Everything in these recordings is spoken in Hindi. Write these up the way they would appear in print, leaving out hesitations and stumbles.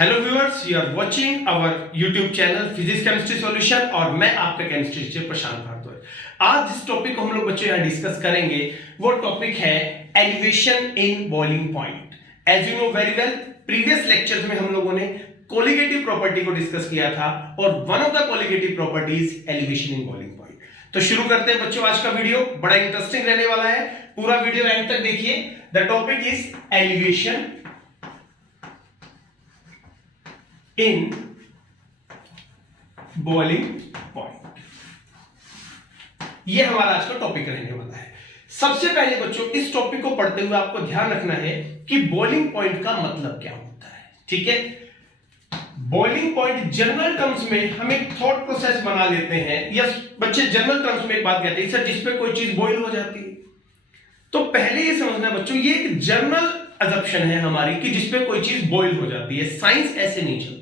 Hello viewers, you are watching our YouTube channel physics chemistry solution और मैं आपका केमिस्ट्री टीचर प्रशांत भारद्वाज। आज जिस टॉपिक को हम लोग बच्चों यहाँ डिस्कस करेंगे वो टॉपिक है elevation in boiling point. As you know very well, previous lectures में हम लोगों ने कोलिगेटिव प्रॉपर्टी को डिस्कस किया था और one of the colligative properties elevation in boiling point. तो शुरू करते हैं बच्चों, आज का वीडियो बड़ा इंटरेस्टिंग रहने वाला है, पूरा वीडियो एंड तक देखिए। The topic is elevation in boiling point. यह हमारा आज का टॉपिक रहने वाला है। सबसे पहले बच्चों, इस टॉपिक को पढ़ते हुए आपको ध्यान रखना है कि बॉइलिंग पॉइंट का मतलब क्या होता है। ठीक है, बॉइलिंग पॉइंट जनरल टर्म्स में हम एक थॉट प्रोसेस बना लेते हैं। यस बच्चे, जनरल टर्म्स में एक बात कहते हैं सर जिसपे कोई चीज बॉइल हो जाती है। तो पहले ये समझना बच्चों, ये एक जनरल अजम्पशन है हमारी कि जिसपे कोई चीज बॉइल हो जाती है। साइंस ऐसे नहीं चलती है।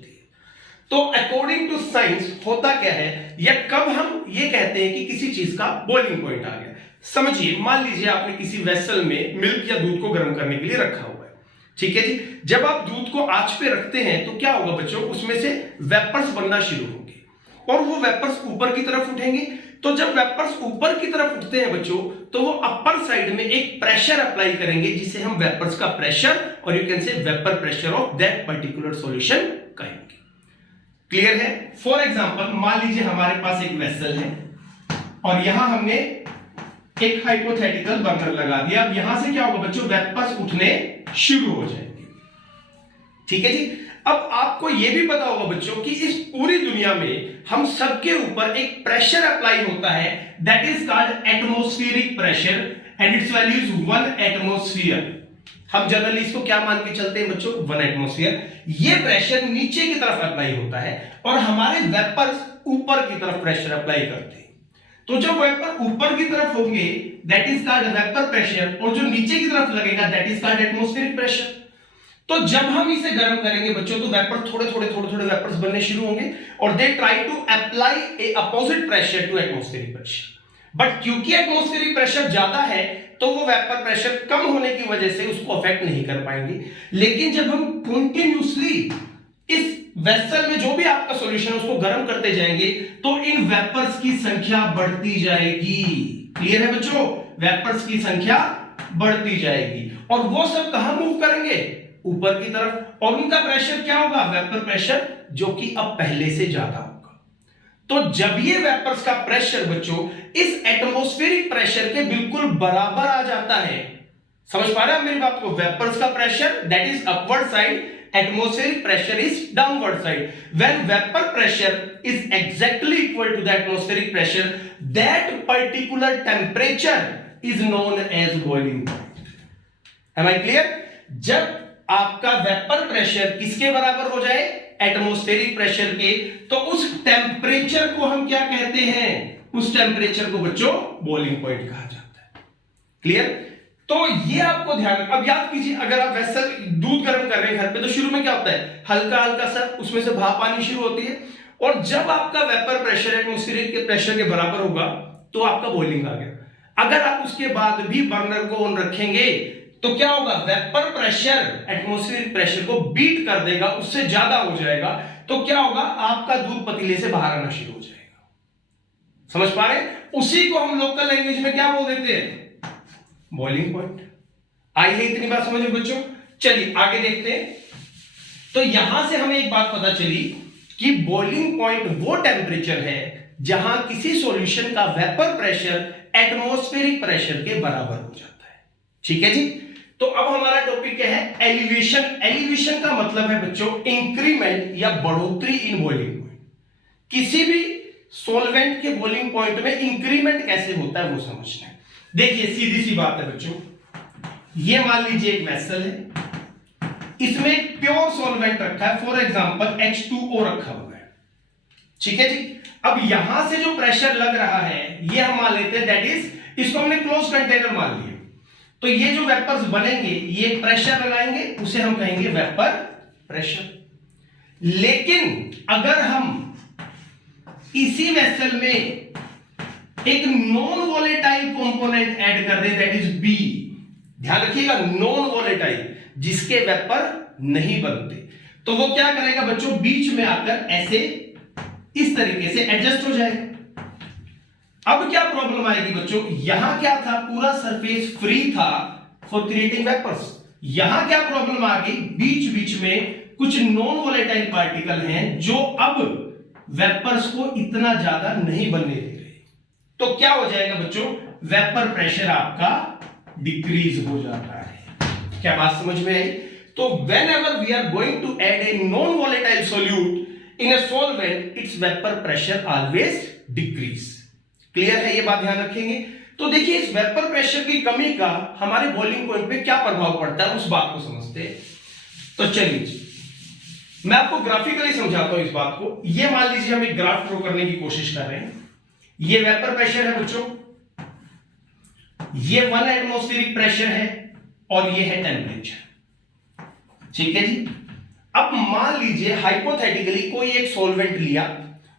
तो अकॉर्डिंग टू साइंस होता क्या है या कब हम ये कहते हैं कि किसी चीज का बॉइलिंग पॉइंट आ गया। समझिए, मान लीजिए आपने किसी वेसल में मिल्क या दूध को गर्म करने के लिए रखा हुआ है। ठीक है जी, जब आप दूध को आंच पे रखते हैं तो क्या होगा बच्चों, उसमें से वेपर्स बनना शुरू होंगे और वो वेपर्स ऊपर की तरफ उठेंगे। तो जब वेपर्स ऊपर की तरफ उठते हैं बच्चों, तो वो अपर साइड में एक प्रेशर अप्लाई करेंगे जिसे हम वेपर्स का प्रेशर और you can say vapour pressure of that particular solution कहेंगे। क्लियर है? फॉर एग्जांपल, मान लीजिए हमारे पास एक वेसल है और यहां हमने एक हाइपोथेटिकल बर्नर लगा दिया। अब यहां से क्या होगा बच्चों, वेपर्स उठने शुरू हो जाएंगे। ठीक है जी। अब आपको यह भी पता होगा बच्चों कि इस पूरी दुनिया में हम सबके ऊपर एक प्रेशर अप्लाई होता है, that is called atmospheric pressure and it's value is 1 atmosphere. हम जनरली इसको क्या मान के चलते हैं बच्चों, 1 एटमॉस्फेयर। ये प्रेशर नीचे की तरफ अप्लाई होता है और हमारे वेपर्स ऊपर की तरफ प्रेशर अप्लाई करते हैं। तो जब वेपर ऊपर की तरफ होंगे that is called vapour pressure और जो नीचे की तरफ लगेगा that is called atmospheric pressure. तो जब हम इसे गर्म करेंगे बच्चों तो वेपर थोड़े थोड़े वेपर्स बनने शुरू होंगे और they try to apply a opposite pressure to atmospheric pressure. But क्योंकि एटमॉस्फेरिक प्रेशर ज्यादा है तो वो वेपर प्रेशर कम होने की वजह से उसको अफेक्ट नहीं कर पाएंगे। लेकिन जब हम कंटिन्यूअसली इस वेसल में जो भी आपका सॉल्यूशन है उसको गर्म करते जाएंगे तो इन वेपर्स की संख्या बढ़ती जाएगी। क्लियर है बच्चों? वेपर्स की संख्या बढ़ती जाएगी और वो सब कहां मूव करेंगे, ऊपर की तरफ। और उनका प्रेशर क्या होगा, वेपर प्रेशर, जो कि अब पहले से ज्यादा होगा। तो जब ये वेपर्स का प्रेशर बच्चों इस एटमॉस्फेरिक प्रेशर के बिल्कुल बराबर आ जाता है, समझ पा रहे हैं मेरी बात को? वेपर्स का pressure that is upward side, atmospheric pressure is downward side. When vapor pressure is exactly equal to the atmospheric pressure, that particular temperature is known as boiling point. Am I clear? जब आपका वेपर प्रेशर किसके बराबर हो जाए, एटमॉस्फेरिक प्रेशर के, तो उस टेम्परेचर को हम क्या कहते हैं, उस टेम्परेचर को बच्चों बॉइलिंग पॉइंट कहा जाता है। क्लियर? तो ये आपको ध्यान, अब याद कीजिए, अगर आप वेसल दूध गर्म कर रहे हैं घर पे तो शुरू में क्या होता है, हल्का हल्का सा उसमें से भाप आनी शुरू होती है और जब आपका वेपर प्रेशर एटमॉस्फेरिक के प्रेशर के बराबर होगा तो आपका बॉइलिंग आ गया। अगर आप उसके बाद भी बर्नर को ऑन रखेंगे तो क्या होगा, वेपर प्रेशर एटमॉस्फेरिक प्रेशर को बीट कर देगा, उससे ज्यादा हो जाएगा। तो क्या होगा, आपका दूध पतीले से बाहर आना शुरू हो जाएगा। समझ पा रहे? उसी को हम लोकल लैंग्वेज में क्या बोल देते हैं, बॉइलिंग पॉइंट। आई है इतनी बात समझ बच्चों? चलिए आगे देखते हैं। तो यहां से हमें एक बात पता चली कि बॉइलिंग पॉइंट वो टेम्परेचर है जहां किसी सॉल्यूशन का वेपर प्रेशर एटमॉस्फेरिक प्रेशर के बराबर हो जाता है। ठीक है जी। तो अब हमारा टॉपिक क्या है, एलिवेशन। एलिवेशन का मतलब है बच्चों इंक्रीमेंट या बढ़ोतरी इन बॉइलिंग पॉइंट। किसी भी सॉल्वेंट के बॉइलिंग पॉइंट में इंक्रीमेंट कैसे होता है वो समझना है। देखिए सीधी सी बात है बच्चों, ये मान लीजिए एक वेसल है, इसमें एक प्योर सॉल्वेंट रखा है, फॉर एग्जांपल H2O रखा हुआ है। ठीक है जी। अब यहां से जो प्रेशर लग रहा है ये हम मान लेते हैं दैट इज, इसको हमने क्लोज कंटेनर मान लिया। तो ये जो वेपर्स बनेंगे ये प्रेशर लगाएंगे, उसे हम कहेंगे वेपर प्रेशर। लेकिन अगर हम इसी वेसल में एक नॉन वोलेटाइल कंपोनेंट ऐड कर दे दैट इज बी, ध्यान रखिएगा नॉन वोलेटाइल, जिसके वेपर नहीं बनते, तो वो क्या करेगा बच्चों, बीच में आकर ऐसे इस तरीके से एडजस्ट हो जाएगा। अब क्या प्रॉब्लम आएगी बच्चों, यहां क्या था, पूरा सरफेस फ्री था फॉर क्रिएटिंग वेपर्स। यहां क्या प्रॉब्लम आ गई, बीच बीच में कुछ नॉन वोलेटाइल पार्टिकल हैं जो अब वेपर्स को इतना ज्यादा नहीं बनने दे रहे। तो क्या हो जाएगा बच्चों, वेपर प्रेशर आपका डिक्रीज हो जाता है। क्या बात समझ में आई? तो whenever we are going to add a non-volatile solute in a solvent, its vapor pressure always decrease. Clear है? ये बात ध्यान रखेंगे। तो देखिए इस वेपर प्रेशर की कमी का हमारे बॉइलिंग पॉइंट पे क्या प्रभाव पड़ता है, उस बात को समझते हैं। तो चलिए मैं आपको ग्राफिकली समझाता हूं इस बात को। ये मान लीजिए हम एक ग्राफ ड्रॉ करने की कोशिश कर रहे हैं। ये वेपर प्रेशर है बच्चों, ये 1 एटमॉस्फेरिक प्रेशर है और ये है टेम्परेचर। ठीक है जी। अब मान लीजिए हाइपोथेटिकली कोई एक सॉल्वेंट लिया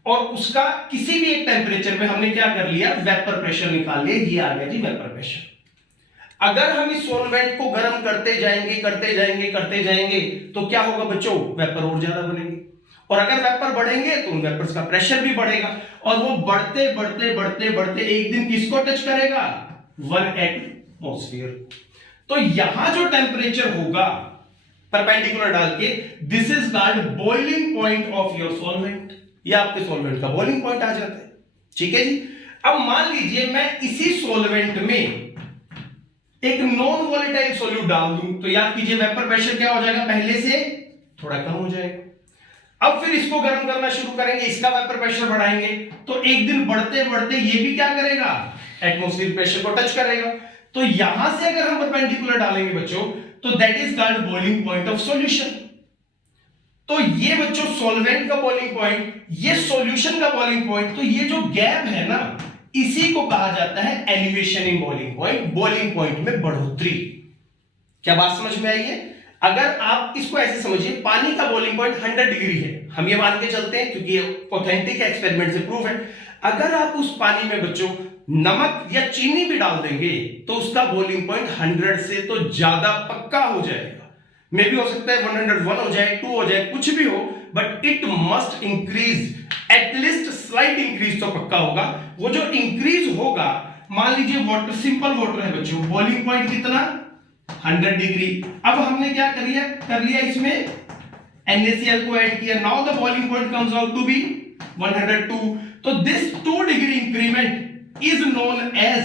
और उसका किसी भी एक टेम्परेचर में हमने क्या कर लिया, वेपर प्रेशर निकाल लिया। ये आ गया जी वेपर प्रेशर। अगर हम इस सॉल्वेंट को गर्म करते जाएंगे करते जाएंगे करते जाएंगे तो क्या होगा बच्चों, वेपर और ज्यादा बनेंगे। और अगर वेपर बढ़ेंगे तो उन वेपर्स का प्रेशर भी बढ़ेगा और वो बढ़ते बढ़ते बढ़ते बढ़ते एक दिन किसको टच करेगा, 1 एटमॉस्फेयर। तो यहां जो टेम्परेचर होगा परपेंडिकुलर डाल के, this is called boiling point of your solvent. ये आपके सॉल्वेंट का बॉइलिंग पॉइंट आ जाता है। ठीक है जी। अब मान लीजिए मैं इसी सॉल्वेंट में एक नॉन वोलेटाइल सॉल्यूट डाल दूं तो याद कीजिए वेपर प्रेशर क्या हो जाएगा, पहले से थोड़ा कम हो जाएगा। अब फिर इसको गर्म करना शुरू करेंगे, इसका वेपर प्रेशर बढ़ाएंगे तो एक दिन बढ़ते बढ़ते ये भी क्या करेगा, एटमॉस्फेरिक प्रेशर को टच करेगा। तो यहां से अगर हम परपेंडिकुलर डालेंगे बच्चों तो that is called boiling point of solution. तो ये बच्चों सॉल्वेंट का बॉइलिंग पॉइंट, ये सॉल्यूशन का बॉइलिंग पॉइंट, तो ये जो गैप है ना, इसी को कहा जाता है elevation in boiling point, boiling point में बढ़ोतरी। क्या बात समझ में आई है? अगर आप इसको ऐसे समझिए, पानी का बॉइलिंग पॉइंट 100 डिग्री है, हम ये मान के चलते हैं क्योंकि ये ऑथेंटिक एक्सपेरिमेंट से प्रूफ है। अगर आप उस पानी में बच्चों नमक या चीनी भी डाल देंगे तो उसका बॉइलिंग पॉइंट 100 से तो ज्यादा पक्का हो जाएगा। मे भी हो सकता है 101 हो जाए, 2 हो जाए, कुछ भी हो, but it must increase, at least slight increase तो पक्का होगा। वो जो इंक्रीज होगा, मान लीजिए वाटर, सिंपल वाटर है बच्चों, बॉइलिंग पॉइंट कितना, 100 डिग्री। अब हमने क्या कर लिया इसमें NaCl को ऐड किया, now the boiling point comes out to be 102। तो this 2 degree increment is known as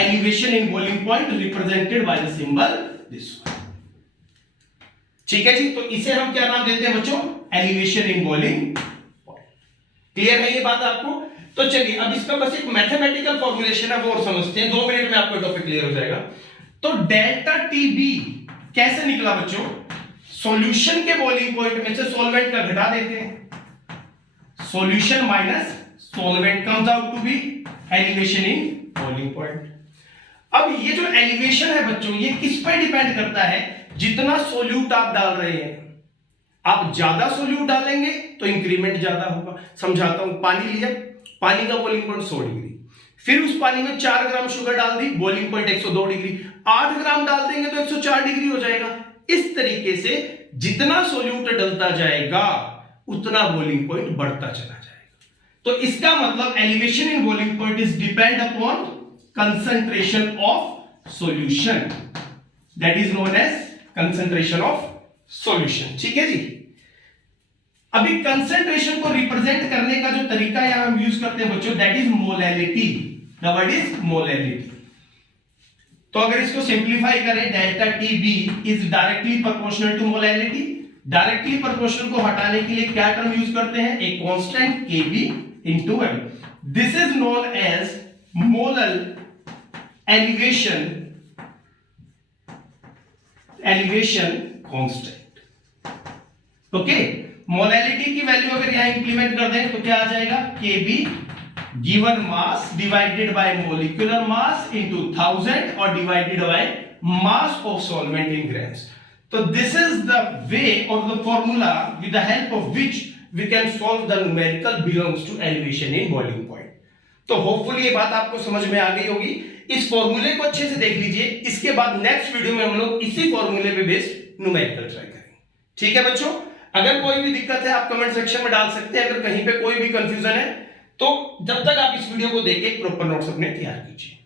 elevation in boiling point represented by the symbol this one। ठीक है जी। तो इसे हम क्या नाम देते हैं बच्चों, elevation in boiling point. Clear है ये बात आपको? तो चलिए अब इसका बस एक मैथमेटिकल फॉर्मुलेशन है वो और समझते हैं, 2 मिनट में आपको टॉपिक क्लियर हो जाएगा। तो डेल्टा टीबी कैसे निकला बच्चों, सॉल्यूशन के बॉइलिंग पॉइंट में से सॉल्वेंट का घटा देते हैं, solution minus solvent comes out to be elevation in boiling point. अब ये जो एलिवेशन है बच्चों, ये किस पर डिपेंड करता है, जितना सोल्यूट आप डाल रहे हैं। आप ज्यादा सोल्यूट डालेंगे तो इंक्रीमेंट ज्यादा होगा। समझाता हूं, पानी लिया, पानी का बॉइलिंग पॉइंट 100 डिग्री, फिर उस पानी में 4 ग्राम शुगर डाल दी, बॉइलिंग पॉइंट 102 डिग्री, 8 ग्राम डाल देंगे तो 104 डिग्री हो जाएगा। इस तरीके से जितना सोल्यूट डलता जाएगा उतना बॉइलिंग पॉइंट बढ़ता चला जाएगा। तो इसका मतलब elevation in boiling point is depend upon concentration of solution, that is known as concentration of solution. ठीक है जी। अभी कंसंट्रेशन को रिप्रेजेंट करने का जो तरीका यहां हम यूज करते हैं बच्चों, that is molality. The word is molality. तो अगर इसको सिंप्लीफाई करें, delta T B is directly proportional to molality. Directly proportional को हटाने के लिए क्या टर्म यूज करते हैं, एक constant Kb into m। This is known as molal elevation constant. Okay, molality की वैल्यू अगर यहां इंप्लीमेंट कर दें तो क्या आ जाएगा, Kb given mass divided by molecular mass into 1000 और divided by mass of solvent in grams. So this is the way or the formula with the help of which we can solve the numerical belongs to elevation in boiling point। तो होपफुली ये बात आपको समझ में आ गई होगी। इस फॉर्मूले को अच्छे से देख लीजिए, इसके बाद नेक्स्ट वीडियो में हम लोग इसी फॉर्मूले पे बेस्ड न्यूमेरिकल ट्राई करेंगे। ठीक है बच्चों, अगर कोई भी दिक्कत है आप कमेंट सेक्शन में डाल सकते हैं। अगर कहीं पे कोई भी कंफ्यूजन है तो जब तक आप इस वीडियो को देख के प्रॉपर नोट्स अपने तैयार कीजिए।